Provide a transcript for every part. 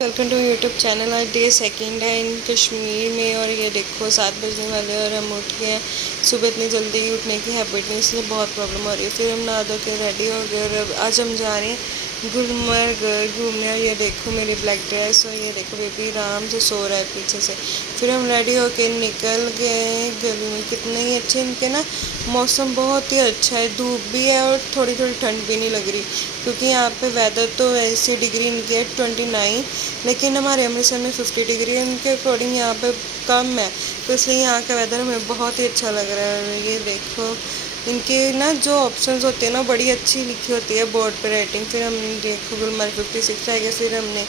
Welcome to YouTube channel. आज day second है in Kashmir में और ये देखो 7 बजने वाले और हम उठ गए हैं। सुबह इतनी जल्दी उठने की हैबिट नहीं, इसलिए बहुत प्रॉब्लम हो रही है। फिर हम नहा धो के रेडी हो गए और आज हम जा रहे हैं गुलमर्ग घूमने। और ये देखो मेरी ब्लैक ड्रेस और ये देखो बेबी आराम से सो रहा है पीछे से। फिर हम रेडी होके निकल गए गली में। कितने ही अच्छे इनके ना मौसम बहुत ही अच्छा है, धूप भी है और थोड़ी थोड़ी ठंड भी नहीं लग रही, क्योंकि यहाँ पे वेदर तो ऐसी डिग्री इनकी है 29, लेकिन हमारे अमृतसर में 50 डिग्री है। इनके अकॉर्डिंग यहाँ पे कम है, तो इसलिए यहाँ का वेदर हमें बहुत ही अच्छा लग रहा है। ये देखो इनके ना जो ऑप्शंस होते हैं ना बड़ी अच्छी लिखी होती है बोर्ड पे राइटिंग। फिर हम देखो गुलमर्ग 56 रह गए। फिर हमने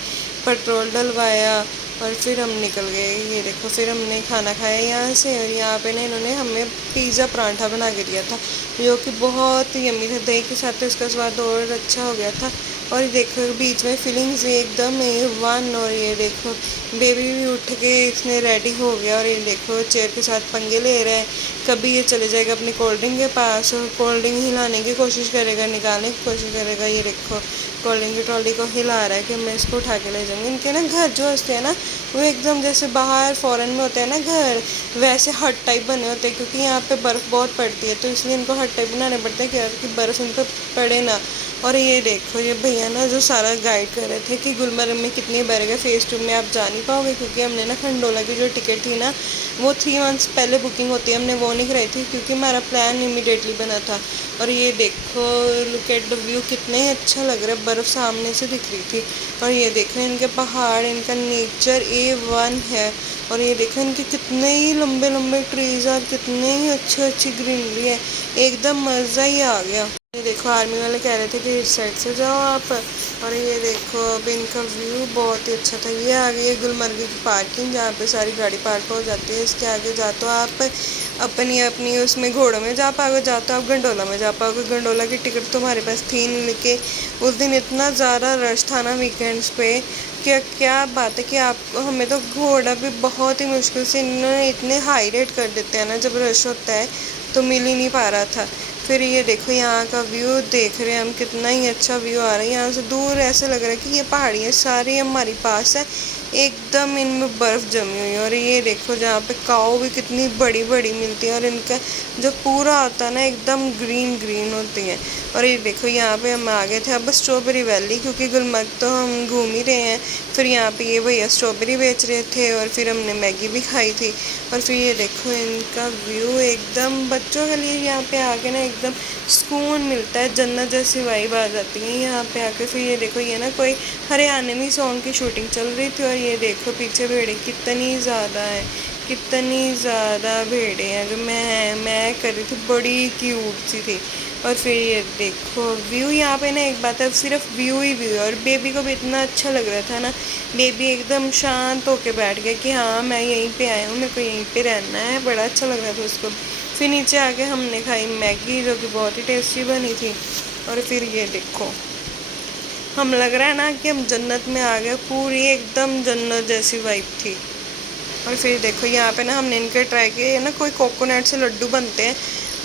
पेट्रोल डलवाया और फिर हम निकल गए। ये देखो फिर हमने खाना खाया यहाँ से, और यहाँ पे ना इन्होंने हमें पिज़्ज़ा पराठा बना के दिया था, जो कि बहुत यम्मी था। दही के साथ तो इसका स्वाद और अच्छा हो गया था। और देखो बीच में फीलिंग्स एकदम A1। और ये देखो बेबी भी उठ के इसने रेडी हो गया और ये देखो चेयर के साथ पंगे ले रहा है। कभी ये चले जाएगा अपनी कोल्ड ड्रिंक के पास और कोल्ड ड्रिंक हिलाने की कोशिश करेगा, निकालने की कोशिश करेगा। ये देखो कोल्ड ड्रिंक की ट्रॉली को हिला रहा है कि मैं इसको उठा के ले जाऊँगी। इनके ना घर जो होते हैं ना वो एकदम जैसे बाहर फॉरेन में होते हैं ना घर, वैसे हट टाइप बने होते हैं, क्योंकि यहाँ पे बर्फ़ बहुत पड़ती है, तो इसलिए इनको हट टाइप बनाने पड़ते हैं कि बर्फ़ इन पर पड़े ना। और ये देखो ये भैया ना जो सारा गाइड कर रहे थे कि गुलमर्ग में कितनी बर्फ है। फेज़ 2 में आप जा नहीं पाओगे, क्योंकि हमने ना खंडोला की जो टिकट थी ना वो 3 मंथ्स पहले बुकिंग होती है, हमने वो नहीं कराई थी, क्योंकि हमारा प्लान इमीडिएटली बना था। और ये देखो लुक एट द व्यू, कितने अच्छा लग रहा है, बर्फ़ सामने से दिख रही थी। और ये देखो इनके पहाड़, इनका नेचर A1 है। और ये देखो इनके कितने ही लंबे लंबे ट्रीज और कितने ही अच्छी ग्रीनरी है, एकदम मज़ा ही आ गया। ये देखो आर्मी वाले कह रहे थे कि इस साइड से जाओ आप। और ये देखो अब इनका व्यू बहुत ही अच्छा था। ये आ गई है गुलमर्ग की पार्किंग, जहाँ पे सारी गाड़ी पार्क हो जाती है। इसके आगे जा तो आप अपनी उसमें घोड़ों में जा पाओगे, जा तो आप गंडोला में जा पाओगे। गंडोला की टिकट तो हमारे पास थी नहीं, लेके उस दिन इतना ज़्यादा रश था ना वीकेंड्स पे, क्या बात है कि आप हमें तो घोड़ा भी बहुत ही मुश्किल से, इन्होंने इतने हाई रेट कर देते हैं ना जब रश होता है, तो मिल ही नहीं पा रहा था। फिर ये देखो यहाँ का व्यू देख रहे हैं हम, कितना ही अच्छा व्यू आ रहा है। यहाँ से दूर ऐसे लग रहा है कि ये पहाड़ियाँ सारी हमारी पास है, एकदम इनमें बर्फ़ जमी हुई है। और ये देखो जहाँ पे काऊ भी कितनी बड़ी बड़ी मिलती है, और इनका जो पूरा होता है ना एकदम ग्रीन ग्रीन होती है। और ये देखो यहाँ पे हम आ गए थे अब स्ट्रॉबेरी वैली, क्योंकि गुलमर्ग तो हम घूम ही रहे हैं। फिर यहाँ पे ये भैया स्ट्रॉबेरी बेच रहे थे और फिर हमने मैगी भी खाई थी। और फिर ये देखो इनका व्यू एकदम, बच्चों के लिए यहाँ पे आके ना एकदम सुकून मिलता है, जन्नत जैसी वाइब आ जाती है यहाँ पे आके। फिर ये देखो ये ना कोई हरियाणवी सॉन्ग की शूटिंग चल रही थी। और ये देखो पीछे भेड़े कितनी ज़्यादा है, कितनी ज़्यादा भेड़े हैं जो मैं कर रही थी, बड़ी क्यूट सी थी। और फिर ये देखो व्यू यहाँ पे ना, एक बात है सिर्फ व्यू ही व्यू है। और बेबी को भी इतना अच्छा लग रहा था ना, बेबी एकदम शांत होके बैठ गया कि हाँ मैं यहीं पे आया हूँ, मेरे को यहीं पे रहना है, बड़ा अच्छा लग रहा था उसको। फिर नीचे आके हमने खाई मैगी, जो कि बहुत ही टेस्टी बनी थी। और फिर ये देखो हम लग रहा है ना कि हम जन्नत में आ गए, पूरी एकदम जन्नत जैसी वाइब थी। और फिर देखो यहाँ पे ना हमने इनके ट्राई किए ना, कोई कोकोनट से लड्डू बनते हैं,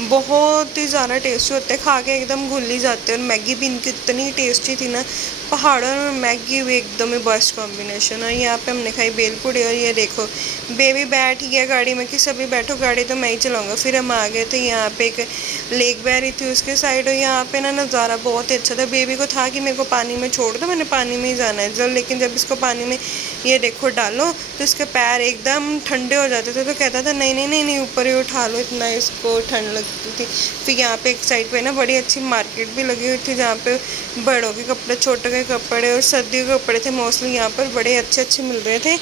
बहुत ही ज़्यादा टेस्टी होते हैं, खा के एकदम घुल ही जाते हैं। और मैगी भी इनकी इतनी टेस्टी थी ना, पहाड़ों में मैगी भी एकदम ही बेस्ट कॉम्बिनेशन। और यहाँ पे हमने खाई भेलपूरी। और ये देखो बेबी बैठ गया गाड़ी में कि सभी बैठो, गाड़ी तो मैं ही चलाऊँगा। फिर हम आ गए थे यहाँ पे एक लेक बह थी उसके साइड, और यहाँ पे ना नज़ारा बहुत ही अच्छा था। बेबी को था कि मेरे को पानी में छोड़ दो, मैंने पानी में ही जाना है जब, लेकिन जब इसको पानी में ये देखो डालो तो इसके पैर एकदम ठंडे हो जाते थे, तो कहता था नहीं नहीं नहीं नहीं ऊपर ही उठा लो, इतना इसको ठंड लगती थी। फिर यहाँ पे एक साइड पे ना बड़ी अच्छी मार्केट भी लगी हुई थी, जहाँ पे बड़ों के कपड़े, छोटों के कपड़े और सर्दियों के कपड़े थे मोस्टली, यहाँ पर बड़े अच्छे मिल रहे थे।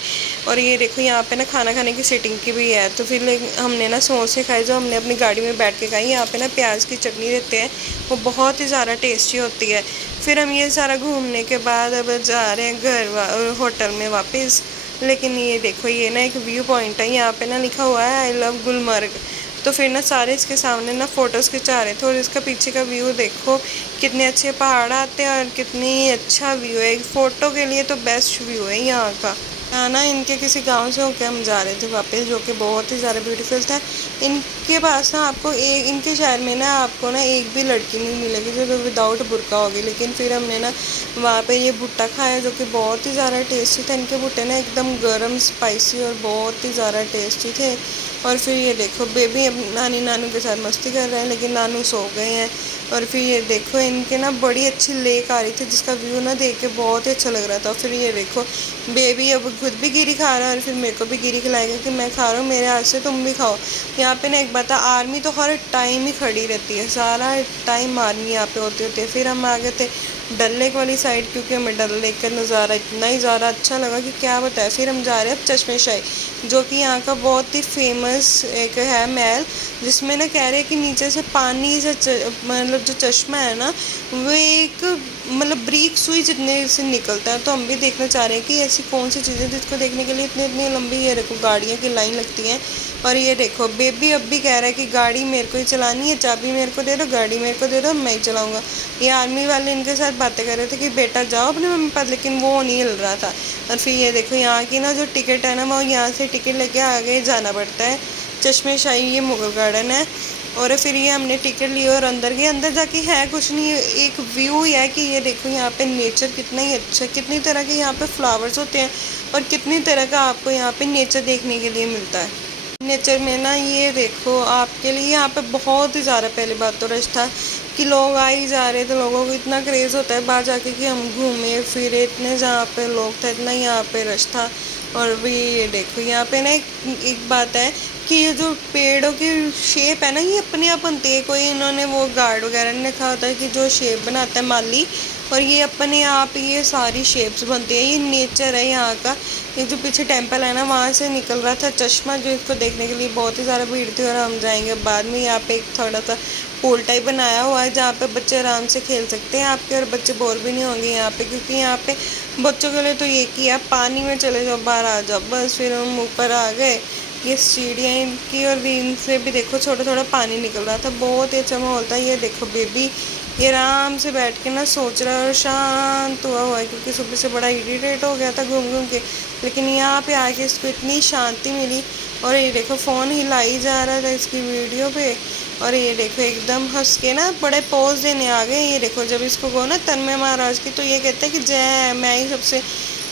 और ये देखो यहाँ पे ना खाना खाने की सीटिंग की भी है, तो फिर हमने ना समोसे खाए जो हमने अपनी गाड़ी में बैठ के खाई। यहाँ पे ना प्याज की चटनी देते हैं, वो बहुत ही ज़्यादा टेस्टी होती है। फिर हम ये सारा घूमने के बाद अब जा रहे हैं घर होटल में वापस। लेकिन ये देखो ये ना एक व्यू पॉइंट है, यहाँ पे ना लिखा हुआ है आई लव गुलमर्ग, तो फिर ना सारे इसके सामने ना फ़ोटोज़ खिंचा रहे थे। और इसका पीछे का व्यू देखो, कितने अच्छे पहाड़ आते हैं और कितनी अच्छा व्यू है, एक फ़ोटो के लिए तो बेस्ट व्यू है यहाँ का। ना इनके किसी गांव से होकर हम जा रहे थे वापस, जो कि बहुत ही ज़्यादा ब्यूटीफुल था। इनके पास ना आपको इनके शहर में ना आपको ना एक भी लड़की नहीं मिलेगी जो विदाउट बुर्का होगी। लेकिन फिर हमने ना वहाँ पे ये भुट्टा खाया जो कि बहुत ही ज़्यादा टेस्टी था। इनके भुट्टे ना एकदम गरम स्पाइसी और बहुत ही ज़्यादा टेस्टी थे। और फिर ये देखो बेबी अब नानी नानू के साथ मस्ती कर रहे हैं, लेकिन नानू सो गए हैं। और फिर ये देखो इनके ना बड़ी अच्छी लेक आ रही थी जिसका व्यू ना देख के बहुत ही अच्छा लग रहा था। फिर ये देखो बेबी अब खुद भी गिरी खा रहा है और फिर मेरे को भी गिरी खिलाएगा कि मैं खा रहा हूँ, मेरे हाथ से तुम भी खाओ। यहाँ पे ना एक बात है, आर्मी तो हर टाइम ही खड़ी रहती है, सारा टाइम आर्मी यहाँ पे होते है। फिर हम आ गए थे डल लेक वाली साइड, क्योंकि हमें डल लेक का नज़ारा इतना ही ज़्यादा अच्छा लगा कि क्या बताए। फिर हम जा रहे हैं अब चश्मे शाही, जो कि यहाँ का बहुत ही फेमस एक है महल, जिसमें ना कह रहे हैं कि नीचे से पानी से मतलब जो चश्मा है ना वो एक मतलब ब्रीक सुई जितने से निकलता है। तो हम भी देखना चाह रहे हैं कि ऐसी कौन सी चीज़ें जिसको देखने के लिए इतनी इतनी लंबी ये देखो गाड़ियाँ की लाइन लगती है। और ये देखो बेबी अब भी कह रहा है कि गाड़ी मेरे को ही चलानी है, चाबी मेरे को दे दो, गाड़ी मेरे को दे दो, मैं ही चलाऊँगा। ये आर्मी वाले इनके साथ बातें कर रहे थे कि बेटा जाओ अपने मम्मी पास, लेकिन वो नहीं हिल रहा था। और फिर ये देखो यहाँ की ना जो टिकट है ना वो यहाँ से टिकट लेके आगे जाना पड़ता है। चश्मे शाही ये मुगल गार्डन है। और फिर ये हमने टिकट ली और अंदर गए। अंदर जाके है कुछ नहीं, एक व्यू ही है कि ये देखो यहाँ पे नेचर कितना ही अच्छा, कितनी तरह के यहाँ पे फ्लावर्स होते हैं और कितनी तरह का आपको यहाँ पे नेचर देखने के लिए मिलता है। नेचर में ना ये देखो आपके लिए यहाँ पे बहुत ही ज़्यादा, पहली बात तो रश था कि लोग आ ही जा रहे थे, लोगों को इतना क्रेज़ होता है बाहर जाके कि हम घूमे फिरे, इतने जहाँ पे लोग थे इतना यहाँ पे रश था। और भी ये देखो यहाँ पे ना एक बात है कि ये जो पेड़ों की शेप है ना ये अपने आप बनती है, कोई इन्होंने वो गार्ड वगैरह ने लिखा होता है कि जो शेप बनाता है माली, और ये अपने आप ये सारी शेप्स बनती है। ये नेचर है यहाँ का। ये जो पीछे टेंपल है ना वहाँ से निकल रहा था चश्मा, जो इसको देखने के लिए बहुत ही ज़्यादा भीड़ थी। और हम जाएंगे बाद में। यहाँ पे एक थोड़ा सा पूल टाइप बनाया हुआ है जहाँ पे बच्चे आराम से खेल सकते हैं आपके, और बच्चे बोर भी नहीं होंगे यहाँ पे, क्योंकि यहाँ पे बच्चों के लिए तो ये कि आप पानी में चले जाओ, बाहर आ जाओ बस। फिर हम ऊपर आ गए, ये सीढ़ियाँ इनकी, और इनसे भी देखो थोड़ा थोड़ा पानी निकल रहा था, बहुत ही अच्छा माहौल था। ये देखो बेबी ये आराम से बैठ के ना सोच रहा है और शांत हुआ है, क्योंकि सुबह से बड़ा इरिटेट हो गया था घूम घूम के, लेकिन यहाँ पे आके इसको इतनी शांति मिली। और ये देखो फ़ोन हिलाई जा रहा था इसकी वीडियो पे। और ये देखो एकदम हंस के ना बड़े पोज देने आ गए। ये देखो जब इसको कहो ना तन्मय महाराज की, तो ये कहता है कि जय मैं ही सबसे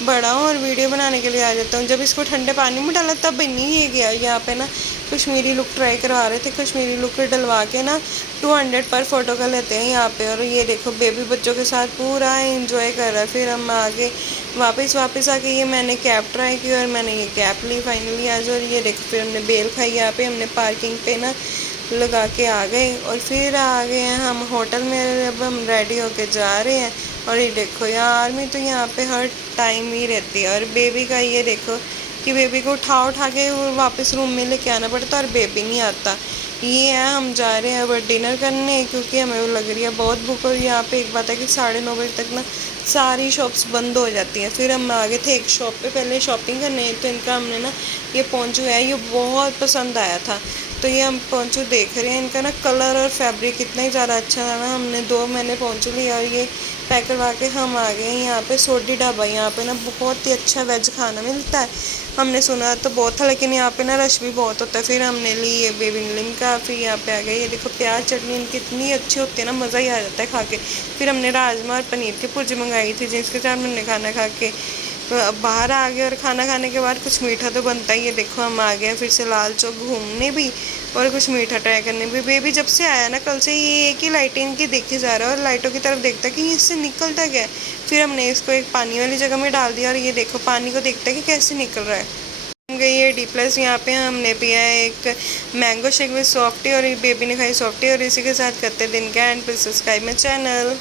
बड़ा हूँ और वीडियो बनाने के लिए आ जाता हूँ। जब इसको ठंडे पानी में डाला तब नहीं ये गया। यहाँ पे ना कश्मीरी लुक ट्राई करवा रहे थे, कश्मीरी लुक डलवा के ना 200 पर फोटो का लेते हैं यहाँ पे। और ये देखो बेबी बच्चों के साथ पूरा एंजॉय कर रहा है। फिर हम आगे वापस आके ये मैंने कैब ट्राई की और मैंने ये कैब ली फाइनली आज। और ये देखो फिर हमने बेल खाई यहाँ पे, हमने पार्किंग पे ना लगा के आ गए। और फिर आ गए हैं हम होटल में, अब हम रेडी होके जा रहे हैं। और ये देखो यार आर्मी तो यहाँ पे हर टाइम ही रहती है। और बेबी का ये देखो कि बेबी को उठा के वापस रूम में लेके आना पड़ता और बेबी नहीं आता। ये है हम जा रहे हैं अब डिनर करने, क्योंकि हमें लग रही है बहुत भूख। और यहाँ पे एक बात है कि 9:30 बजे तक ना सारी शॉप्स बंद हो जाती हैं। फिर हम आगे थे एक शॉप पे पहले शॉपिंग करने, तो इनका हमने ना ये पोंचू है ये बहुत पसंद आया था, तो ये हम पोंचू देख रहे हैं। इनका ना कलर और फैब्रिक इतना ही ज़्यादा अच्छा था ना, हमने 2 मैंने पोंचू लिया और ये पैक करवा के हम आ गए यहाँ पे सोडी ढाबा। यहाँ पे ना बहुत ही अच्छा वेज खाना मिलता है, हमने सुना तो बहुत था, लेकिन यहाँ पे ना रश भी बहुत होता है। फिर हमने ली ये बेबी लिमका। फिर यहाँ पे आ गए, ये देखो प्याज चटनी इनकी इतनी अच्छी होती है ना, मज़ा ही आ जाता है खा के। फिर हमने राजमा और पनीर की भुर्जी मंगाई थी, जिसके साथ हमने खाना खा के बाहर आ गए। और खाना खाने के बाद कुछ मीठा तो बनता ही है। देखो हम आ गए फिर से लाल चौक घूमने भी और कुछ मीठा ट्राई करने भी। बेबी जब से आया ना कल से ये एक ही लाइट इनकी देखे जा रहा है और लाइटों की तरफ देखता है कि इससे निकलता क्या है। फिर हमने इसको एक पानी वाली जगह में डाल दिया और ये देखो पानी को देखता है कि कैसे निकल रहा है। हम गई है D+ यहाँ पे हमने पिया है एक मैंगो शेक विद सॉफ्टी और बेबी ने खाई सॉफ्टी। और इसी के साथ करते दिन का and. Please subscribe my channel.